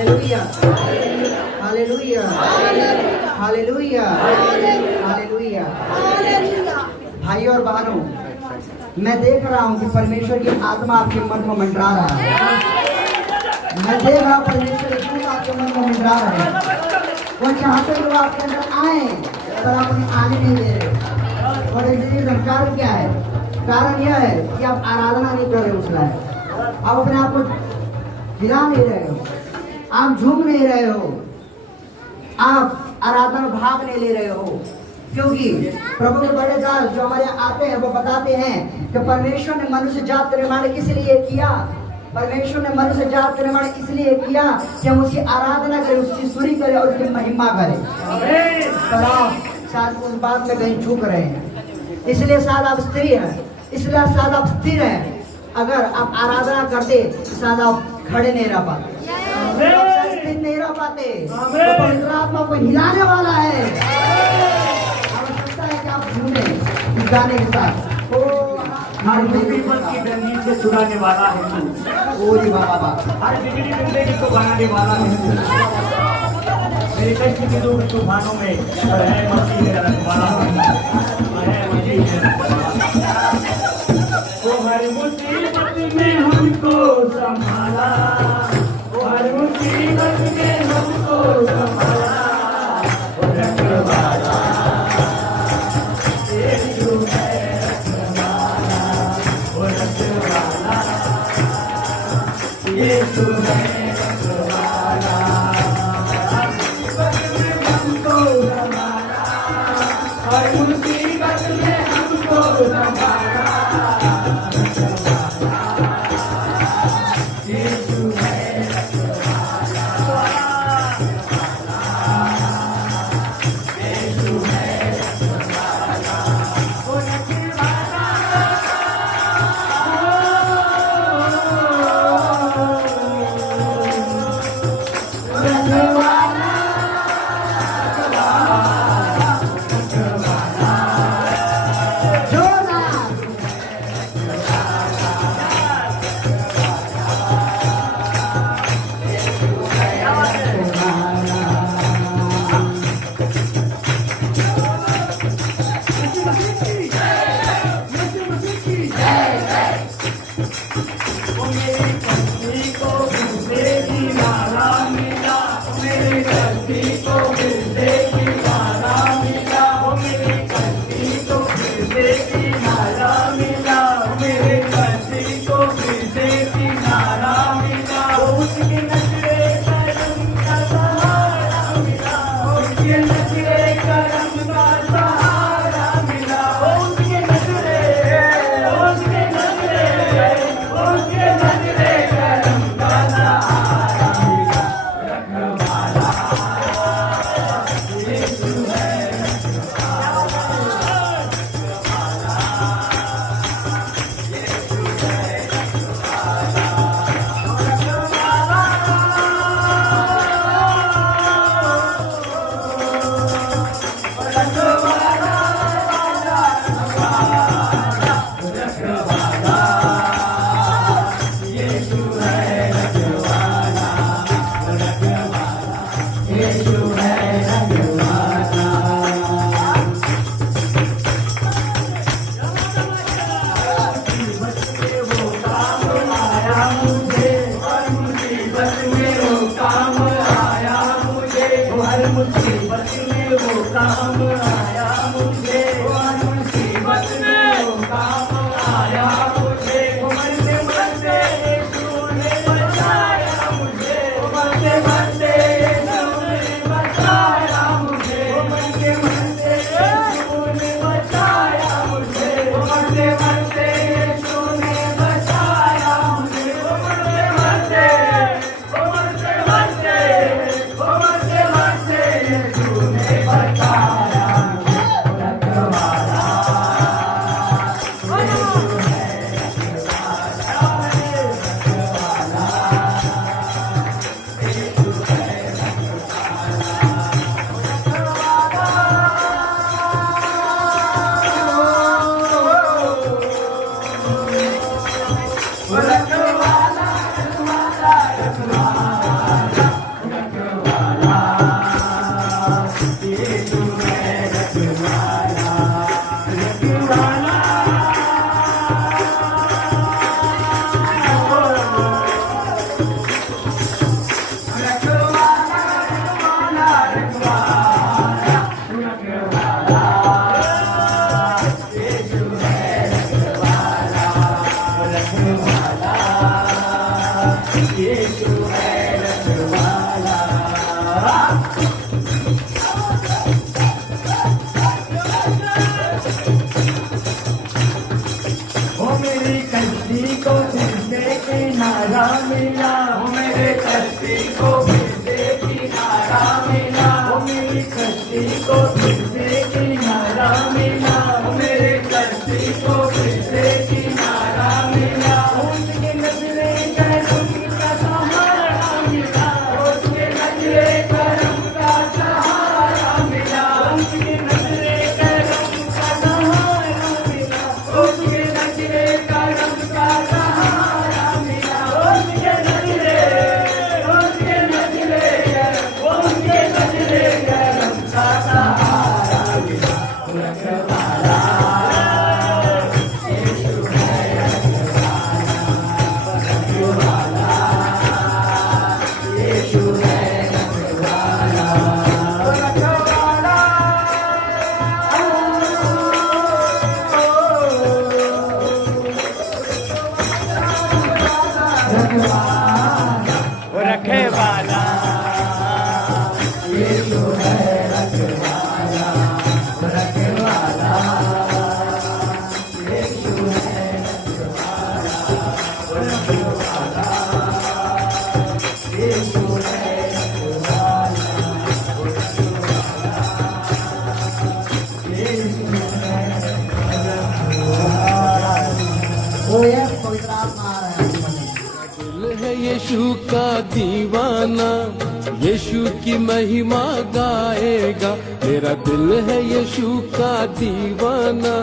Hallelujah, hallelujah, hallelujah. भाई और बहनों, मैं देख रहा हूँ कि परमेश्वर की आत्मा आपके मन को मंडरा रहा है। मैं देख रहा हूँ परमेश्वर की दूत आपके मन को मंडरा रहा है। वो चाहते लोग आपके अंदर आए, पर आप उन्हें आने नहीं दे रहे। और इसलिए कारण क्या है? कारण यह है कि आप आराधना नहीं कर रहे उस लायक। आप अपने आप को हिला नहीं रहे हो, आप झूम नहीं रहे हो, आप आराधना में भाग नहीं ले रहे हो। क्योंकि प्रभु के बड़े दास जो हमारे आते हैं वो बताते हैं कि परमेश्वर ने मनुष्य जात का निर्माण किस लिए किया। परमेश्वर ने मनुष्य जात का निर्माण इसलिए किया कि हम उसकी आराधना करें, उसकी स्तुति करें और उसकी महिमा करें। पर आप शायद उस बात में कहीं चूक रहे हैं, इसलिए शायद आप स्त्री हैं, इसलिए शायद आप स्थिर हैं। अगर आप आराधना करते शायद आप खड़े नहीं रह पाते, स्थिर नहीं रह पाते। तो पवित्र आत्मा को हिलाने वाला है। आवश्यकता है कि आप झूमे इस गाने के साथ। हर मुसीबत की गंजी से छुड़ाने वाला है तू। ओ जी बाबा, हर बिगड़ी जिंदगी को बनाने वाला है तू। मेरे कष्ट के दुख तूफानों में है मसीह मेरा रखवाला है मसीह मेरा। वो हर मुसीबत में हमको संभाला, वो हर मुसीबत में हमको संभाला। वो रखवाला यीशु है, रखवाला वो रखवाला यीशु है, रखवाला मुसीबत में हमको संभाला, हर मुसीबत में हमको संभाला। हर मुसीबत में वो काम आया मुझे, हर मुसीबत में वो काम आया मुझे, मरते मरते यीशु ने बचाया मुझे, मरते मरते यीशु ने बचाया मुझे, मरते मरते यीशु ने बचाया मुझे, मरते मरते यीशु ने बचाया मुझे, मरते मरते मरते मरते मरते यीशु ने बचाया कश्ती को फिर से किनारा मिला, मेरे कश्ती को फिर से किनारा मिला, मेरी कश्ती को फिर से किनारा मिला, मेरे कश्ती को फिर से किनारा मिला, उसके नजरे करम का सहारा मिला, उसके नजरे करम का सहारा मिला, उसके नजरे करम का सहारा मिला, उसके नजरे करम का सहारा मिला, उसके नजरे करम का सहारा मिला, रखवाला यीशु है रखवाला, रखवाला यीशु है रखवाला, रखवाला रखवाला यीशु है रखवाला, रखवाला यीशु है रखवाला, रखवाला यीशु है रखवाला, यीशु है रखवाला। ओ यस पवित्र आत्मा आ रहा है जीवन में। दिल है यीशु का दीवाना, यीशु की महिमा गाएगा, मेरा दिल है यीशु का दीवाना।